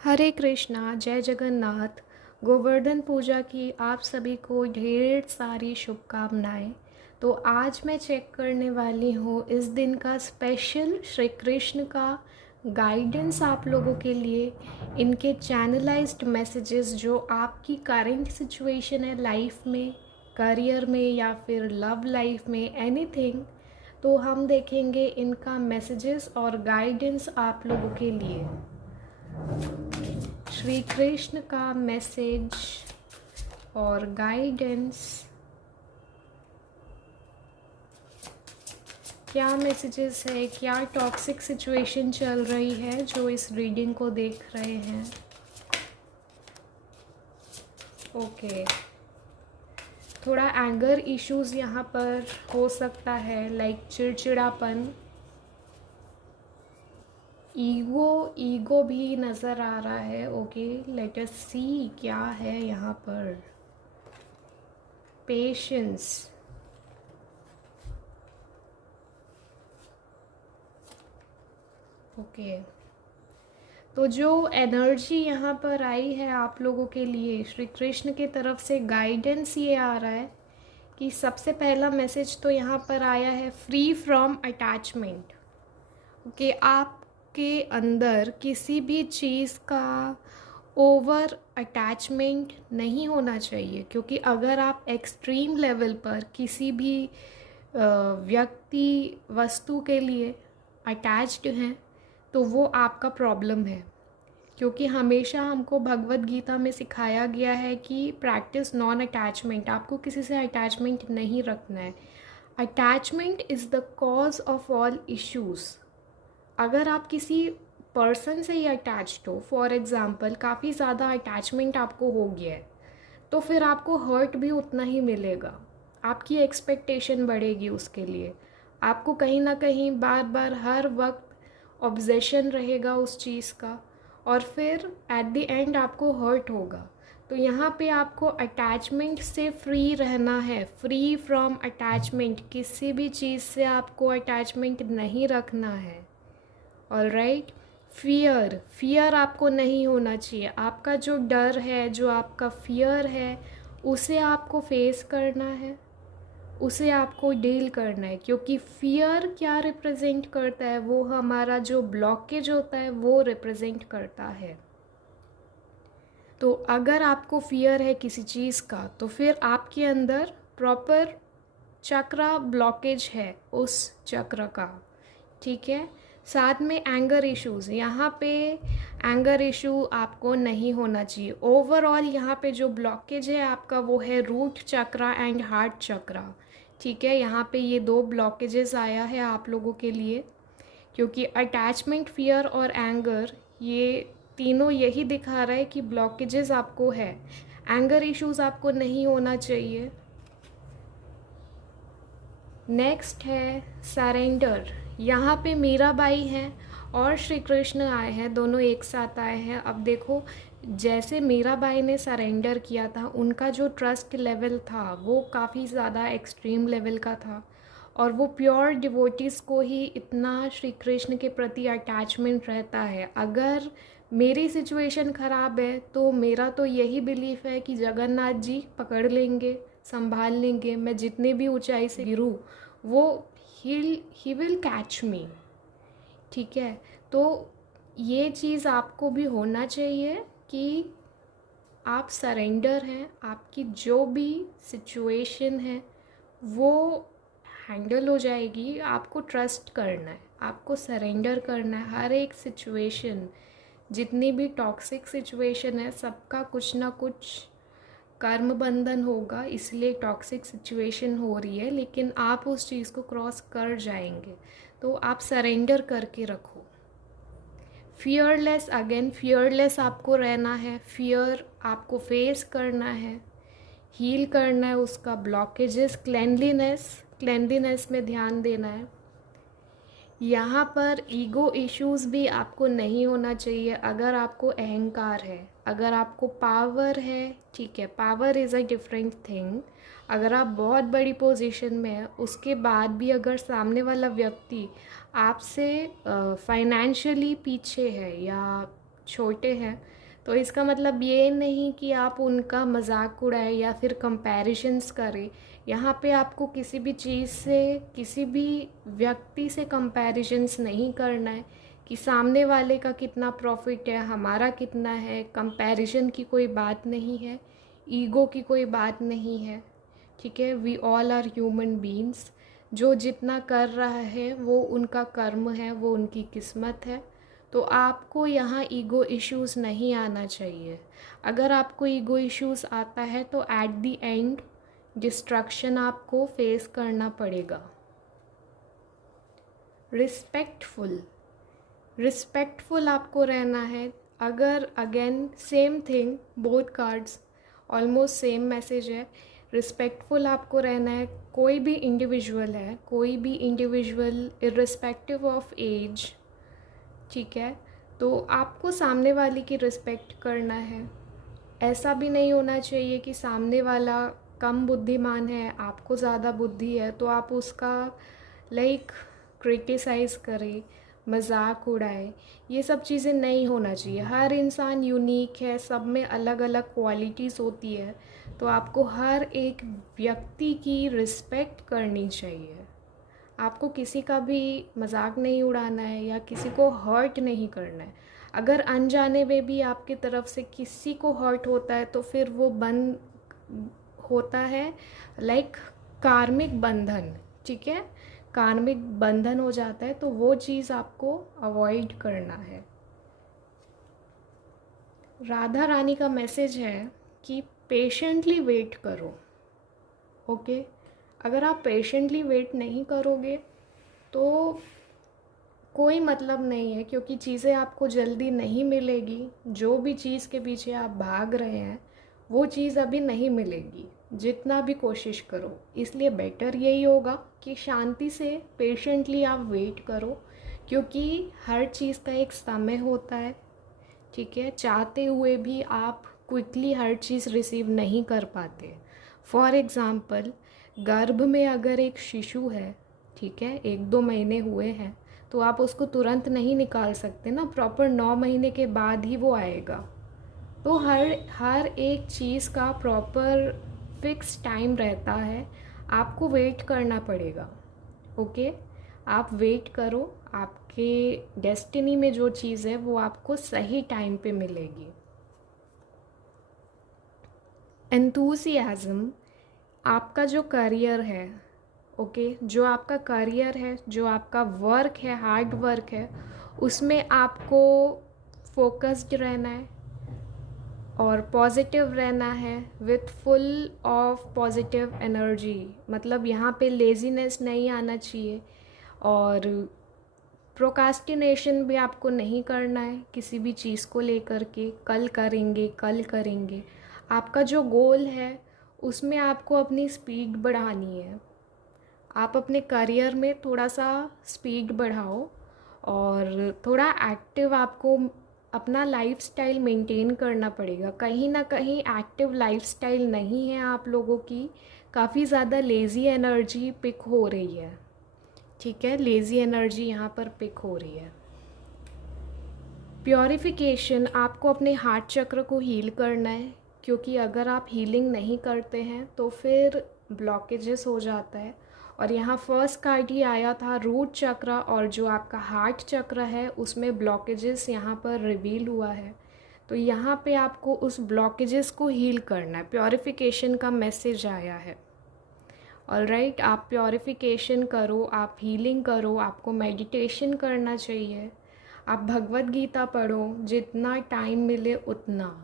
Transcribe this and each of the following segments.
हरे कृष्णा, जय जगन्नाथ। गोवर्धन पूजा की आप सभी को ढेर सारी शुभकामनाएं। तो आज मैं चेक करने वाली हूँ इस दिन का स्पेशल श्री कृष्ण का गाइडेंस आप लोगों के लिए, इनके चैनलाइज्ड मैसेजेस जो आपकी करंट सिचुएशन है लाइफ में, करियर में या फिर लव लाइफ में, एनीथिंग। तो हम देखेंगे इनका मैसेजेस और गाइडेंस आप लोगों के लिए। श्री कृष्ण का मैसेज और गाइडेंस, क्या मैसेजेस है, क्या टॉक्सिक सिचुएशन चल रही है जो इस रीडिंग को देख रहे हैं। ओके, थोड़ा एंगर इश्यूज यहाँ पर हो सकता है, लाइक चिड़चिड़ापन, ईगो भी नज़र आ रहा है। ओके, लेट अस सी क्या है यहाँ पर। Patience, okay. तो जो एनर्जी यहाँ पर आई है आप लोगों के लिए, श्री कृष्ण की तरफ से गाइडेंस ये आ रहा है कि सबसे पहला मैसेज तो यहाँ पर आया है फ्री फ्रॉम अटैचमेंट। ओके, आपके अंदर किसी भी चीज़ का ओवर अटैचमेंट नहीं होना चाहिए, क्योंकि अगर आप एक्सट्रीम लेवल पर किसी भी व्यक्ति वस्तु के लिए अटैच्ड हैं तो वो आपका प्रॉब्लम है। क्योंकि हमेशा हमको भगवत गीता में सिखाया गया है कि प्रैक्टिस नॉन अटैचमेंट, आपको किसी से अटैचमेंट नहीं रखना है। Attachment is the cause of all issues. अगर आप किसी पर्सन से ही अटैच्ड हो, फॉर एग्ज़ाम्पल काफ़ी ज़्यादा अटैचमेंट आपको हो गया है, तो फिर आपको हर्ट भी उतना ही मिलेगा, आपकी एक्सपेक्टेशन बढ़ेगी उसके लिए, आपको कहीं ना कहीं बार बार हर वक्त ऑब्सेशन रहेगा उस चीज़ का, और फिर एट द एंड आपको हर्ट होगा। तो यहाँ पे आपको अटैचमेंट से फ्री रहना है, फ्री फ्रॉम अटैचमेंट, किसी भी चीज़ से आपको अटैचमेंट नहीं रखना है। ऑलराइट, फियर आपको नहीं होना चाहिए। आपका जो डर है, जो आपका फियर है, उसे आपको फेस करना है, उसे आपको डील करना है। क्योंकि फियर क्या रिप्रेजेंट करता है, वो हमारा जो ब्लॉकेज होता है वो रिप्रेजेंट करता है। तो अगर आपको फियर है किसी चीज़ का, तो फिर आपके अंदर प्रॉपर चक्र ब्लॉकेज है उस चक्र का, ठीक है। साथ में एंगर इश्यूज़, यहाँ पे एंगर इशू आपको नहीं होना चाहिए। ओवरऑल यहाँ पे जो ब्लॉकेज है आपका वो है रूट चक्र एंड हार्ट चक्र, ठीक है। यहाँ पे ये दो ब्लॉकेजेस आया है आप लोगों के लिए, क्योंकि अटैचमेंट, फियर और एंगर, ये तीनों यही दिखा रहा है कि ब्लॉकेजेस आपको है। एंगर इश्यूज़ आपको नहीं होना चाहिए। नेक्स्ट है सरेंडर। यहाँ पे मीराबाई हैं और श्री कृष्ण आए हैं, दोनों एक साथ आए हैं। अब देखो, जैसे मीराबाई ने सरेंडर किया था, उनका जो ट्रस्ट लेवल था वो काफ़ी ज़्यादा एक्सट्रीम लेवल का था, और वो प्योर डिवोटीज़ को ही इतना श्री कृष्ण के प्रति अटैचमेंट रहता है। अगर मेरी सिचुएशन ख़राब है तो मेरा तो यही बिलीफ है कि जगन्नाथ जी पकड़ लेंगे, संभाल लेंगे। मैं जितने भी ऊंचाई से गिरूँ, वो ही विल कैच मी, ठीक है। तो ये चीज़ आपको भी होना चाहिए कि आप सरेंडर हैं, आपकी जो भी सिचुएशन है वो हैंडल हो जाएगी। आपको ट्रस्ट करना है, आपको सरेंडर करना है। हर एक सिचुएशन, जितनी भी टॉक्सिक सिचुएशन है, सबका कुछ ना कुछ कर्म बंधन होगा, इसलिए टॉक्सिक सिचुएशन हो रही है, लेकिन आप उस चीज़ को क्रॉस कर जाएंगे। तो आप सरेंडर करके रखो। फियरलेस, अगेन फियरलेस आपको रहना है। फियर आपको फेस करना है, हील करना है उसका ब्लॉकेजेस। क्लेanलीनेस में ध्यान देना है। यहाँ पर ईगो इश्यूज़ भी आपको नहीं होना चाहिए। अगर आपको अहंकार है, अगर आपको पावर है, ठीक है, power is a different thing. अगर आप बहुत बड़ी पोजीशन में हैं, उसके बाद भी अगर सामने वाला व्यक्ति आपसे फाइनेंशियली पीछे है या छोटे हैं, तो इसका मतलब ये नहीं कि आप उनका मजाक उड़ाएं या फिर कंपैरिजंस करें। यहाँ पे आपको किसी भी चीज़ से, किसी भी व्यक्ति से कंपैरिजंस नहीं करना है कि सामने वाले का कितना प्रॉफिट है, हमारा कितना है। कंपैरिजन की कोई बात नहीं है, ईगो की कोई बात नहीं है, ठीक है। We all are human beings. जो जितना कर रहा है वो उनका कर्म है, वो उनकी किस्मत है। तो आपको यहाँ ईगो इश्यूज़ नहीं आना चाहिए। अगर आपको ईगो इश्यूज़ आता है तो एट द एंड डिस्ट्रक्शन आपको फेस करना पड़ेगा। रिस्पेक्टफुल आपको रहना है। अगर again same thing, both cards almost same message है। रिस्पेक्टफुल आपको रहना है। कोई भी इंडिविजुअल इर्रिस्पेक्टिव ऑफ एज, ठीक है, तो आपको सामने वाले की रिस्पेक्ट करना है। ऐसा भी नहीं होना चाहिए कि सामने वाला कम बुद्धिमान है, आपको ज़्यादा बुद्धि है, तो आप उसका क्रिटिसाइज़ करें, मजाक उड़ाए। ये सब चीज़ें नहीं होना चाहिए। हर इंसान यूनिक है, सब में अलग अलग क्वालिटीज़ होती है, तो आपको हर एक व्यक्ति की रिस्पेक्ट करनी चाहिए। आपको किसी का भी मजाक नहीं उड़ाना है या किसी को हर्ट नहीं करना है। अगर अनजाने में भी आपकी तरफ से किसी को हर्ट होता है तो फिर वो बंद होता है कार्मिक बंधन, ठीक है, कार्मिक बंधन हो जाता है। तो वो चीज़ आपको अवॉइड करना है। राधा रानी का मैसेज है कि पेशेंटली वेट करो, ओके। अगर आप पेशेंटली वेट नहीं करोगे तो कोई मतलब नहीं है, क्योंकि चीज़ें आपको जल्दी नहीं मिलेगी। जो भी चीज़ के पीछे आप भाग रहे हैं वो चीज़ अभी नहीं मिलेगी, जितना भी कोशिश करो। इसलिए बेटर यही होगा कि शांति से पेशेंटली आप वेट करो, क्योंकि हर चीज़ का एक समय होता है, ठीक है। चाहते हुए भी आप क्विकली हर चीज़ रिसीव नहीं कर पाते। फॉर एग्ज़ाम्पल, गर्भ में अगर एक शिशु है, ठीक है, 1-2 महीने हुए हैं, तो आप उसको तुरंत नहीं निकाल सकते ना, प्रॉपर 9 महीने के बाद ही वो आएगा। तो हर एक चीज़ का प्रॉपर फिक्स टाइम रहता है, आपको वेट करना पड़ेगा, ओके। आप वेट करो, आपके डेस्टिनी में जो चीज़ है वो आपको सही टाइम पे मिलेगी। एंथुसियाज्म, आपका जो करियर है, ओके, जो आपका करियर है, जो आपका वर्क है, हार्ड वर्क है, उसमें आपको फोकस्ड रहना है और पॉजिटिव रहना है with full of positive energy. मतलब यहाँ पे लेज़ीनेस नहीं आना चाहिए और प्रोकास्टिनेशन भी आपको नहीं करना है किसी भी चीज़ को लेकर के, कल करेंगे। आपका जो गोल है उसमें आपको अपनी स्पीड बढ़ानी है। आप अपने करियर में थोड़ा सा स्पीड बढ़ाओ और थोड़ा एक्टिव आपको अपना लाइफस्टाइल मेंटेन करना पड़ेगा। कहीं ना कहीं एक्टिव लाइफस्टाइल नहीं है आप लोगों की, काफ़ी ज़्यादा लेज़ी एनर्जी पिक हो रही है, ठीक है, लेज़ी एनर्जी यहाँ पर पिक हो रही है। प्योरिफिकेशन, आपको अपने हार्ट चक्र को हील करना है, क्योंकि अगर आप हीलिंग नहीं करते हैं तो फिर ब्लॉकेजेस हो जाता है। और यहाँ फर्स्ट कार्ड ही आया था रूट चक्र, और जो आपका हार्ट चक्र है उसमें ब्लॉकेजेस यहाँ पर रिवील हुआ है। तो यहाँ पे आपको उस ब्लॉकेजेस को हील करना है, प्योरिफिकेशन का मैसेज आया है। ऑलराइट, आप प्योरिफिकेशन करो, आप हीलिंग करो, आपको मेडिटेशन करना चाहिए, आप भगवत गीता पढ़ो, जितना टाइम मिले उतना।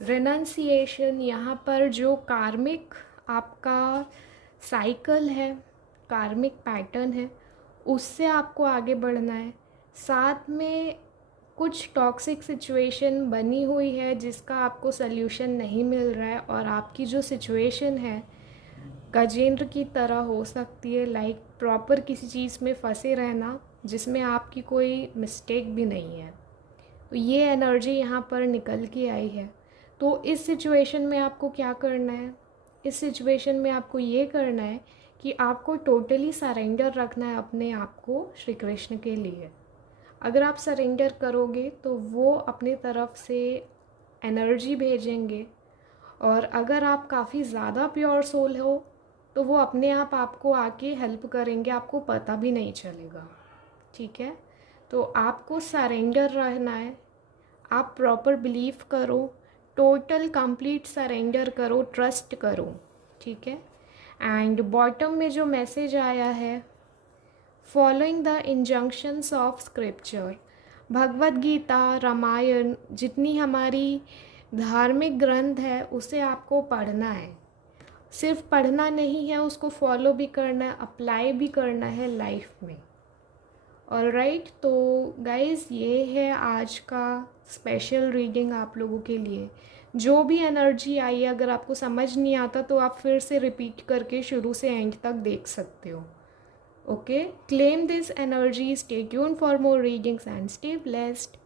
रेनंसिएशन, यहाँ पर जो कार्मिक आपका साइकिल है, कार्मिक पैटर्न है, उससे आपको आगे बढ़ना है। साथ में कुछ टॉक्सिक सिचुएशन बनी हुई है जिसका आपको सल्यूशन नहीं मिल रहा है, और आपकी जो सिचुएशन है गजेंद्र की तरह हो सकती है, प्रॉपर किसी चीज़ में फंसे रहना जिसमें आपकी कोई मिस्टेक भी नहीं है। तो ये एनर्जी यहाँ पर निकल के आई है। तो इस सिचुएशन में आपको क्या करना है? इस सिचुएशन में आपको ये करना है कि आपको टोटली सरेंडर रखना है अपने आप को श्री कृष्ण के लिए। अगर आप सरेंडर करोगे तो वो अपनी तरफ से एनर्जी भेजेंगे, और अगर आप काफ़ी ज़्यादा प्योर सोल हो तो वो अपने आप आपको आके हेल्प करेंगे, आपको पता भी नहीं चलेगा। ठीक है, तो आपको सरेंडर रहना है, आप प्रॉपर बिलीव करो, टोटल कंप्लीट सरेंडर करो, ट्रस्ट करो। ठीक है, एंड बॉटम में जो मैसेज आया है, following the injunctions of scripture, Bhagavad Gita, Ramayana, जितनी हमारी धार्मिक ग्रंथ है उसे आपको पढ़ना है। सिर्फ पढ़ना नहीं है, उसको फॉलो भी करना है, अप्लाई भी करना है लाइफ में। ऑलराइट, तो गाइज़ ये है आज का स्पेशल रीडिंग आप लोगों के लिए। जो भी एनर्जी आई है, अगर आपको समझ नहीं आता तो आप फिर से रिपीट करके शुरू से एंड तक देख सकते हो। Okay, claim this energy, stay tuned for more readings and stay blessed.